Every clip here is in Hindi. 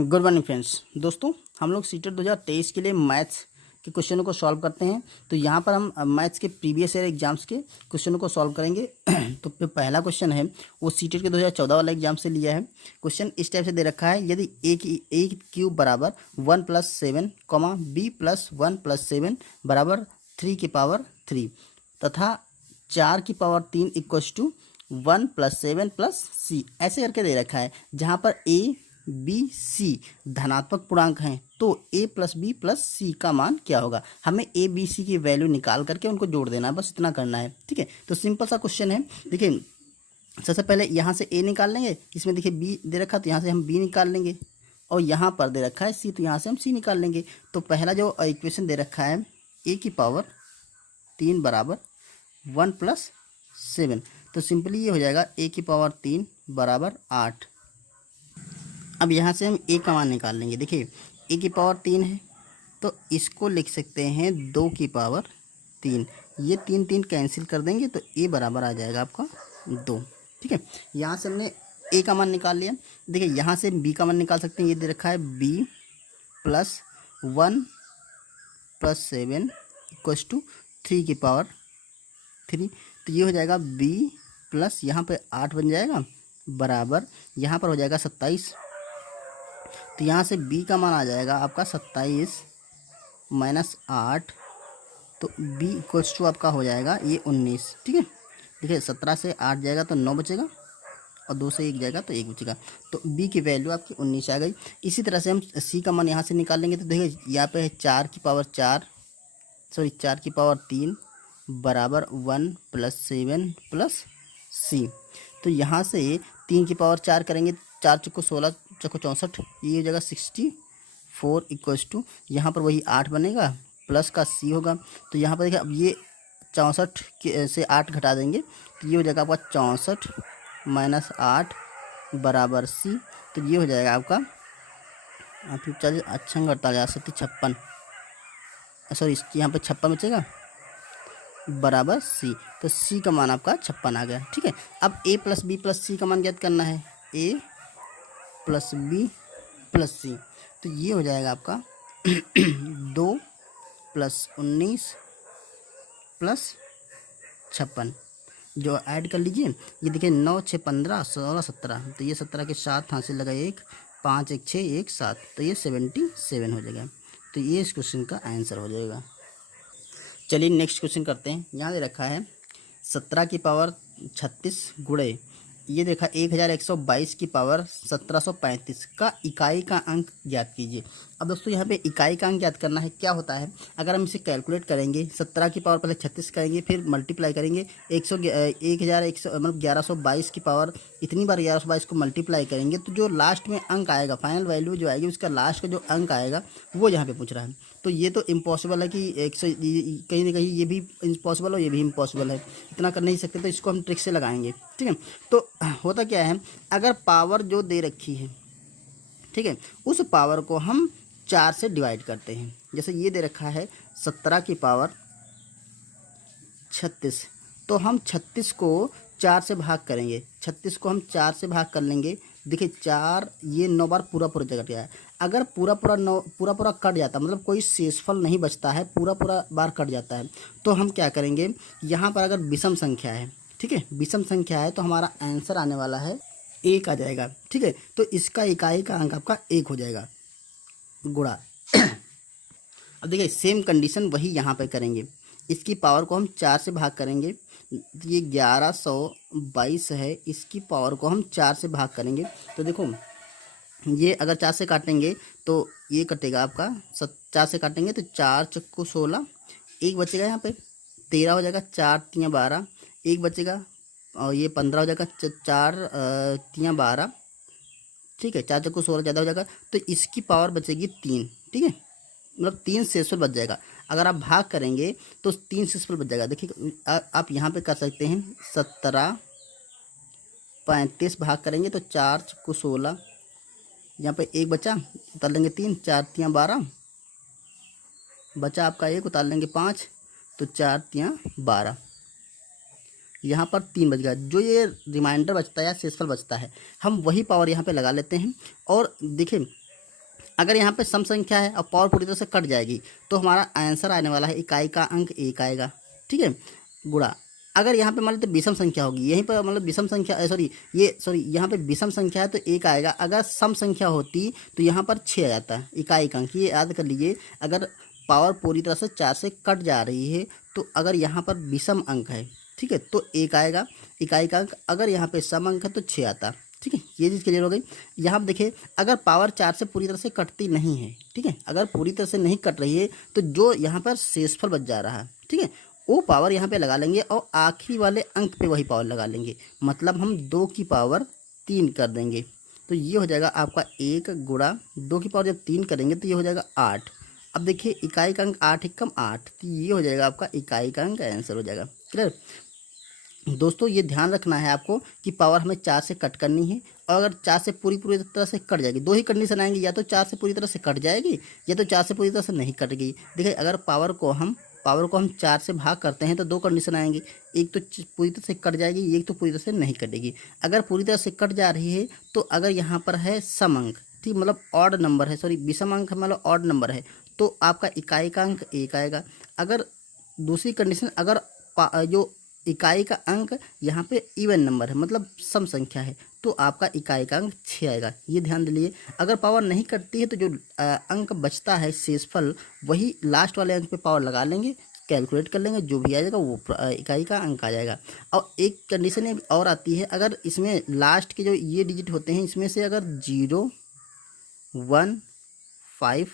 Good morning friends. दोस्तों, हम लोग सीटेट 2023 के लिए मैथ्स के क्वेश्चनों को सॉल्व करते हैं। तो यहाँ पर हम मैथ्स के प्रीवियस ईयर एग्जाम्स के क्वेश्चनों को सॉल्व करेंगे। तो पहला क्वेश्चन है वो सीटेट के 2014 वाला एग्जाम से लिया है। क्वेश्चन इस टाइप से दे रखा है, यदि ए क्यूब बराबर 1+7 बी प्लस 1+7 बराबर 3 तथा 4 की पावर 3 इक्वल्स टू 1+7 + c ऐसे करके दे रखा है, जहाँ पर ए बी सी धनात्मक पूर्णांक हैं। तो a + b + c का मान क्या होगा। हमें a b c की वैल्यू निकाल करके उनको जोड़ देना है, बस इतना करना है। ठीक है, तो सिंपल सा क्वेश्चन है। देखिए, सबसे पहले यहाँ से a निकाल लेंगे, इसमें देखिए b दे रखा तो यहाँ से हम b निकाल लेंगे, और यहाँ पर दे रखा है c तो यहाँ से हम c निकाल लेंगे। तो पहला जो इक्वेशन दे रखा है a⁻³ बराबर 1+7, तो सिंपली ये हो जाएगा a⁻³ बराबर 8। अब यहाँ से हम a का मान निकाल लेंगे। देखिए, a⁻³ है तो इसको लिख सकते हैं 2⁻3। ये 3 कैंसिल कर देंगे तो a बराबर आ जाएगा आपका 2। ठीक है, यहाँ से हमने a का मान निकाल लिया। देखिए, यहाँ से b का मान निकाल सकते हैं। ये दे रखा है b + 1+7 = 3⁻3। तो ये हो जाएगा b प्लस यहाँ पे 8 बन जाएगा बराबर, यहाँ पर हो जाएगा 27। तो यहाँ से b का मान आ जाएगा आपका 27 - 8, तो b = आपका हो जाएगा ये 19। ठीक है, देखिए 17 से 8 जाएगा तो 9 बचेगा, और 2 से 1 जाएगा तो 1 बचेगा। तो b की वैल्यू आपकी 19 आ गई। इसी तरह से हम c का मान यहाँ से निकाल लेंगे। तो देखिए, यहाँ पे है 4⁻3 बराबर 1+7 + c। तो यहाँ से 3⁻4 करेंगे, 4 चौको 16, चौको 64, ये हो जाएगा 64 = यहाँ पर वही 8 बनेगा, प्लस का c होगा। तो यहाँ पर देखिए, अब ये 64 से 8 घटा देंगे तो ये हो जाएगा आपका 64 - 8 बराबर c। तो ये हो जाएगा आपका, आप चलिए अच्छा करता जा सकते 56, सॉरी यहाँ पर 56 बचेगा बराबर c। तो c का मान आपका 56 आ गया। ठीक है, अब a + b + c का मान ज्ञात करना है। a + b + c, तो ये हो जाएगा आपका 2 + 19 + 56, जो ऐड कर लीजिए। ये देखिए 9 6 15 16 17, तो ये 17 के 7 हाथ से लगा 1, 5 1 6 1 7, तो ये 77 हो जाएगा। तो ये इस क्वेश्चन का आंसर हो जाएगा। चलिए नेक्स्ट क्वेश्चन करते हैं। यहाँ दे रखा है 17⁻36 गुणे, ये देखा 1122⁻1735 का इकाई का अंक ज्ञात कीजिए। अब दोस्तों, यहाँ पे इकाई का अंक ज्ञात करना है। क्या होता है, अगर हम इसे कैलकुलेट करेंगे, 17 की पावर पहले 36 करेंगे, फिर मल्टीप्लाई करेंगे 1122 मतलब 1122 की पावर, इतनी बार 1122 को मल्टीप्लाई करेंगे तो जो लास्ट में अंक आएगा, फाइनल वैल्यू जो आएगी, उसका लास्ट का जो अंक आएगा वो यहाँ पे पूछ रहा है। तो ये तो इम्पॉसिबल है कि 100, कहीं ना कहीं ये भी इम्पॉसिबल और ये भी इम्पॉसिबल है, इतना कर नहीं सकते। तो इसको हम ट्रिक से लगाएंगे। ठीक है, तो होता क्या है, अगर पावर जो दे रखी है, ठीक है, उस पावर को हम 4 से डिवाइड करते हैं। जैसे ये दे रखा है 17⁻36, तो हम 36 को 4 से भाग करेंगे। 36 को हम 4 से भाग कर लेंगे। देखिए 4, ये 9 बार पूरा कट गया है। अगर पूरा कट जाता, मतलब कोई शेषफल नहीं बचता है, पूरा बार कट जाता है, तो हम क्या करेंगे, यहाँ पर अगर विषम संख्या है, ठीक है, विषम संख्या है, तो हमारा आंसर आने वाला है 1 आ जाएगा। ठीक है, तो इसका इकाई का अंक आपका 1 हो जाएगा गुणा। अब देखिए, सेम कंडीशन वही यहाँ पे करेंगे। इसकी पावर को हम 4 से भाग करेंगे, ये 1122 है, इसकी पावर को हम 4 से भाग करेंगे। तो देखो, ये अगर 4 से काटेंगे तो ये कटेगा आपका 4 से काटेंगे तो 4 चक्कू 16, 1 बचेगा, यहाँ पे 13 हो जाएगा, 4 3 12, 1 बचेगा, और ये 15 हो जाएगा, 4 3 12। ठीक है, 4 चक्कू 16 ज़्यादा हो जाएगा, तो इसकी पावर बचेगी 3। ठीक है, मतलब 3 शेषफल बच जाएगा। अगर आप भाग करेंगे तो 3 शेषफल बच जाएगा। देखिए, आप यहाँ पे कर सकते हैं 17 35 भाग करेंगे तो 4 चक्कू 16, यहाँ पे 1 बचा, उतार लेंगे 3, 4 3 12, बचा आपका 1, उतार लेंगे 5, तो 4 3 12, यहाँ पर 3 बच गया। जो ये रिमाइंडर बचता है या शेषफल बचता है, हम वही पावर यहाँ पे लगा लेते हैं। और देखिए, अगर यहाँ पे सम संख्या है और पावर पूरी तरह से कट जाएगी तो हमारा आंसर आने वाला है इकाई का अंक 1 आएगा, ठीक है, गुणा। अगर यहाँ पे मान लो तो विषम संख्या होगी, यहीं पर मतलब विषम संख्या सॉरी यहाँ पे विषम संख्या है तो 1 आएगा। अगर सम संख्या होती तो यहाँ पर 6 आ जाता है इकाई का अंक। ये याद कर लीजिए, अगर पावर पूरी तरह से 4 से कट जा रही है तो अगर यहाँ पर विषम अंक है, ठीक है, तो 1 आएगा इकाई का अंक। अगर यहाँ पे सम अंक है तो 6 आता, ठीक है, ये चीज़ क्लियर हो गई। यहाँ पर देखिए, अगर पावर 4 से पूरी तरह से कटती नहीं है, ठीक है, अगर पूरी तरह से नहीं कट रही है तो जो यहाँ पर शेषफल बच जा रहा है, ठीक है, वो पावर यहाँ पे लगा लेंगे और आखिरी वाले अंक पे वही पावर लगा लेंगे, मतलब हम 2 की पावर 3 कर देंगे। तो ये हो जाएगा आपका 1 गुणा 2 की पावर जब 3 करेंगे तो ये हो जाएगा 8। अब देखिए इकाई का अंक 8 एकम 8, तो ये हो जाएगा आपका इकाई का अंक आंसर हो जाएगा। क्लियर दोस्तों, ये ध्यान रखना है आपको कि पावर हमें 4 से कट करनी है, और अगर 4 से पूरी तरह से कट जाएगी, 2 ही कंडीशन आएंगी, या तो 4 से पूरी तरह से कट जाएगी या तो 4 से पूरी तरह से नहीं कटेगी। देखिए, अगर पावर को हम 4 से भाग करते हैं तो 2 कंडीशन आएंगी, एक तो पूरी तरह से कट जाएगी, एक तो पूरी तरह से नहीं कटेगी। अगर पूरी तरह से कट जा रही है तो अगर यहाँ पर है सम अंक, ठीक, मतलब ऑड नंबर है, सॉरी विषम अंक मतलब ऑड नंबर है, तो आपका इकाई का अंक 1 आएगा। अगर दूसरी कंडीशन, अगर जो इकाई का अंक यहाँ पे इवन नंबर है, मतलब सम संख्या है, तो आपका इकाई का अंक 6 आएगा। ये ध्यान दीजिए, अगर पावर नहीं कटती है तो जो अंक बचता है शेषफल, वही लास्ट वाले अंक पे पावर लगा लेंगे, कैलकुलेट कर लेंगे, जो भी आ जाएगा वो इकाई का अंक आ जाएगा। और एक कंडीशन और आती है, अगर इसमें लास्ट के जो ये डिजिट होते हैं, इसमें से अगर 0, 1, 5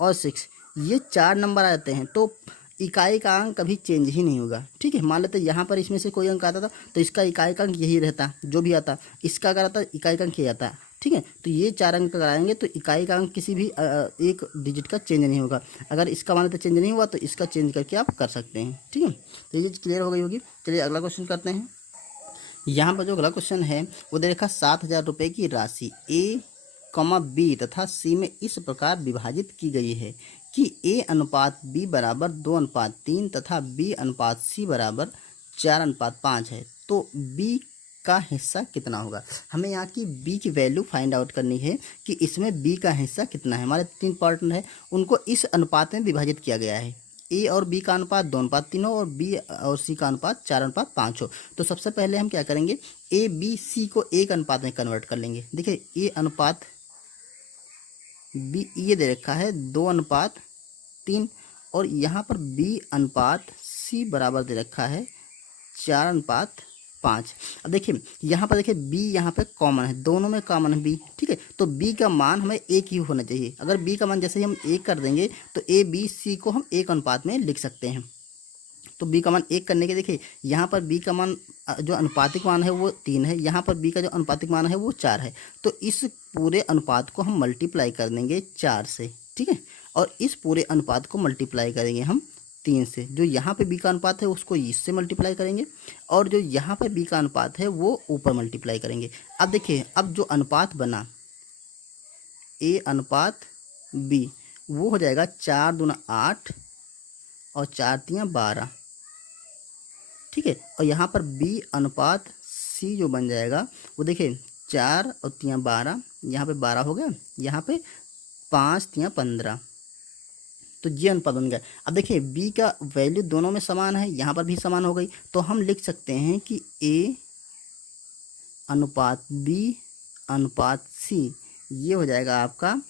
और 6 ये 4 नंबर आ जाते हैं तो इकाई का अंक कभी चेंज ही नहीं होगा, ठीक है। मान लेते हैं यहाँ पर इसमें से कोई अंक आता था तो इसका इकाई का अंक यही रहता, जो भी आता, इसका अगर आता इकाई का अंक ये आता, ठीक है। तो ये 4 अंक अगर आएंगे तो इकाई का अंक किसी भी एक डिजिट का चेंज नहीं होगा। अगर इसका मान लेते चेंज नहीं हुआ तो इसका चेंज करके आप कर सकते हैं, ठीक है। तो ये क्लियर हो गई होगी। चलिए अगला क्वेश्चन करते हैं। यहाँ पर जो अगला क्वेश्चन है वो दे रखा 7,000 रुपये की राशि A, B तथा C में इस प्रकार विभाजित की गई है कि A अनुपात B बराबर 2:3 तथा B अनुपात C बराबर 4:5 है, तो B का हिस्सा कितना होगा। हमें यहाँ की B की वैल्यू फाइंड आउट करनी है कि इसमें B का हिस्सा कितना है। हमारे 3 पार्टनर है, उनको इस अनुपात में विभाजित किया गया है। A और B का अनुपात 2:3 हो और B और C का अनुपात 4:5 हो। तो सबसे पहले हम क्या करेंगे, A B C को एक अनुपात में कन्वर्ट कर लेंगे। देखिए A अनुपात B ये दे रखा है 2:3 और यहाँ पर B अनुपात C बराबर दे रखा है 4:5। अब देखिए यहाँ पर देखिए B यहाँ पे कॉमन है, दोनों में कॉमन है B, ठीक है। तो B का मान हमें 1 ही होना चाहिए। अगर B का मान जैसे ही हम 1 कर देंगे तो A B C को हम 1 अनुपात में लिख सकते हैं। तो B का मान 1 करने के देखिए यहाँ पर B का मान जो अनुपातिक मान है वो 3 है, यहाँ पर B का जो अनुपातिक मान है वो 4 है। तो इस पूरे अनुपात को हम मल्टीप्लाई कर देंगे 4 से, ठीक है, और इस पूरे अनुपात को मल्टीप्लाई करेंगे हम 3 से। जो यहाँ पे B का अनुपात है उसको इससे मल्टीप्लाई करेंगे और जो यहाँ पर B का अनुपात है वो ऊपर मल्टीप्लाई करेंगे। अब देखिए, अब जो अनुपात बना A अनुपात B वो हो जाएगा 4 दूना 8 और 4 तियाँ 12, ठीक है। और यहाँ पर B अनुपात C जो बन जाएगा वो देखिए 4 और 3 12, यहाँ पे 12 हो गया, यहाँ पे 5 3 15, तो ये अनुपात बन गया। अब देखिए B का वैल्यू दोनों में समान है, यहाँ पर भी समान हो गई, तो हम लिख सकते हैं कि A अनुपात B अनुपात C ये हो जाएगा आपका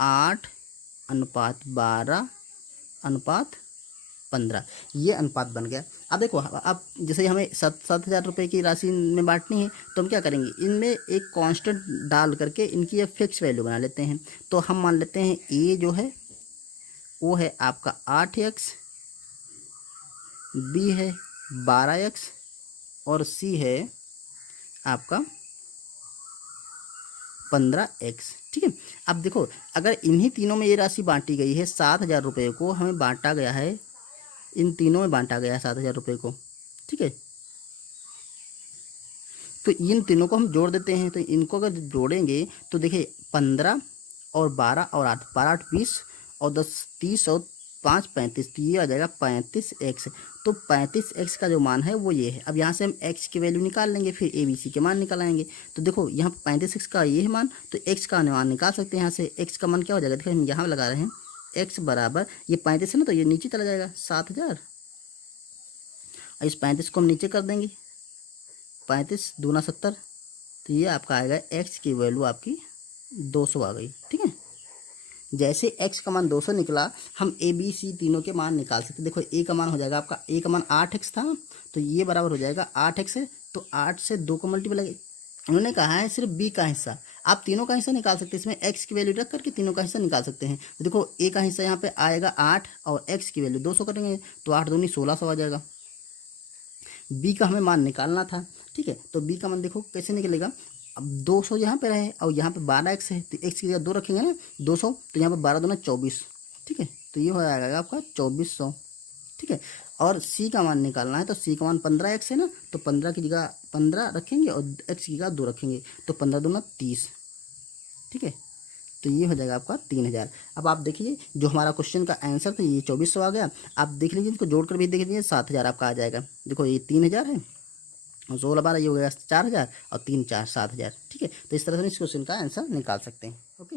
8:12:15, ये अनुपात बन गया। अब देखो, अब जैसे हमें 7,000 रुपये की राशि में बांटनी है तो हम क्या करेंगे, इनमें एक कांस्टेंट डाल करके इनकी एक फिक्स वैल्यू बना लेते हैं। तो हम मान लेते हैं A जो है वो है आपका 8x, B है 12x और C है आपका 15x, ठीक है। अब देखो, अगर इन्हीं तीनों में ये राशि बांटी गई है, 7,000 रुपये को हमें बांटा गया है, इन तीनों में बांटा गया है 7,000 रुपये को, ठीक है। तो इन तीनों को हम जोड़ देते हैं। तो इनको अगर जोड़ेंगे तो देखिए 15 और 12 और 8, 12 8 20 और 10 30 और 5 35, तो ये आ जाएगा 35x। तो 35x का जो मान है वो ये है। अब यहाँ से हम x की वैल्यू निकाल लेंगे, फिर ए बी सी के मान निकाल आएंगे। तो देखो यहाँ 35x का ये है मान, तो x का मान निकाल सकते हैं यहाँ से। x का मान क्या हो जाएगा, देखो हम यहाँ लगा रहे हैं x बराबर, ये 35 है ना, तो ये नीचे चला जाएगा 7000। इस 35 को हम नीचे कर देंगे, 35 दूना 70, तो ये आपका आएगा x की वैल्यू आपकी 200 आ गई। ठीक है, जैसे x का मान 200 निकला, हम ए बी सी तीनों के मान निकाल सकते हैं। देखो a का मान हो जाएगा आपका, a का मान 8x था, तो ये बराबर हो जाएगा 8x है, तो 8 से 2 को मल्टीप्लाई, उन्होंने कहा है सिर्फ b का हिस्सा, आप तीनों का हिस्सा निकाल सकते हैं। इसमें x की वैल्यू रख करके तीनों का हिस्सा निकाल सकते हैं। तो देखो a का हिस्सा यहाँ पे आएगा 8 और x की वैल्यू 200 करेंगे, तो 8 दूनी 1600 आ जाएगा। b का हमें मान निकालना था। ठीक है, तो b का मान देखो कैसे निकलेगा। अब 200 यहाँ पे रहे और यहाँ पे 12x है, तो x की जगह 2 रखेंगे ना 200, तो यहाँ पे 12 दूना 24। ठीक है, तो ये हो जाएगा आपका 2400। ठीक है, और c का मान निकालना है, तो c का मान 15x है ना, तो 15 की जगह 15 रखेंगे और x की जगह 2 रखेंगे, तो 15 दूना 30। ठीक है, तो ये हो जाएगा आपका 3000। अब आप देखिए जो हमारा क्वेश्चन का आंसर था ये 2400 आ गया। आप देख लीजिए, इसको जोड़कर भी देख लीजिए 7000 आपका आ जाएगा। देखो ये 3000 है और 16 12 ये हो गया 4000 और 3 4 7000। ठीक है, तो इस तरह से इस क्वेश्चन का आंसर निकाल सकते हैं। ओके।